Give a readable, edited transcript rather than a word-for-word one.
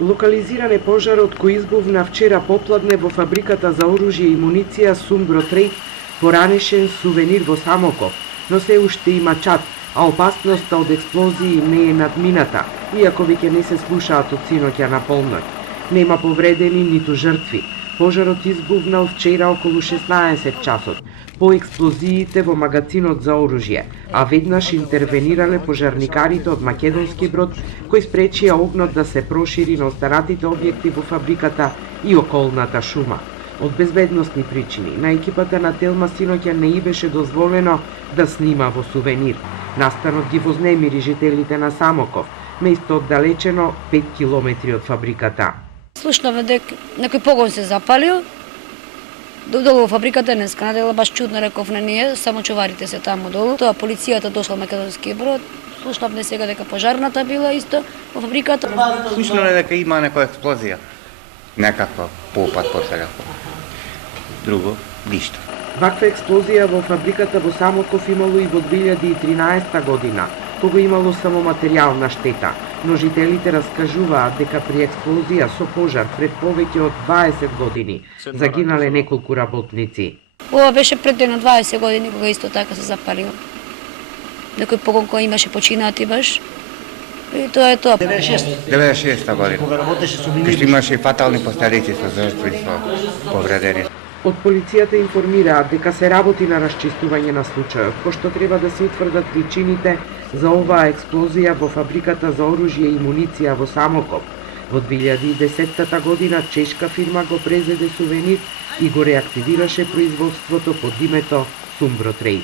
Локализиран е пожарот кој избувна вчера попладне во фабриката за оружје и муниција Сумбро Трейд, поранешен сувенир во Самоков, но се уште има чад, а опасноста од експлозии не е надмината, иако веќе не се слушаат од синоќа на полноќ. Нема повредени ниту жртви. Пожарот избувнал вчера околу 16 часот, по експлозиите во магазинот за оружје, а веднаш интервенирале пожарникарите од Македонски брод, кои спречија огнот да се прошири на останатите објекти во фабриката и околната шума. Од безбедносни причини, на екипата на Телма синоќа не и беше дозволено да снима во сувенир. Настанот ги вознемири жителите на Самоков, место оддалечено 5 километри од фабриката. Слушнавме дека некој погон се запалил. Долу во фабриката днеска надела баш чудно реков на ние, само чуварите се таму долу. Тоа полицијата дошла Македонски брод. Слушнавме сега дека пожарната била исто во фабриката. Слушнавме дека има некоја експлозија. Некаква попад посега. Друго, ништо. Ваква експлозија во фабриката во Самоков имало и во 2013 година, кога имало само материјална штета, но жителите раскажуваат дека при експлозија со пожар пред повеќе од 20 години загинале неколку работници. Ова беше пред на 20 години кога исто така се запалил. Некој погон кој имаше починати баш. И тоа е тоа. 96 година. Кога работеше со мини. Што имаше и фатални последици со жртви, со повредени. Од полицијата информираат дека се работи на расчистување на случајот, пошто треба да се утврдат причините за оваа експлозија во фабриката за оружје и муниција во Самоков. Во 2010 година чешка фирма го презеде сувенир и го реактивираше производството под името Сумбро Трейд.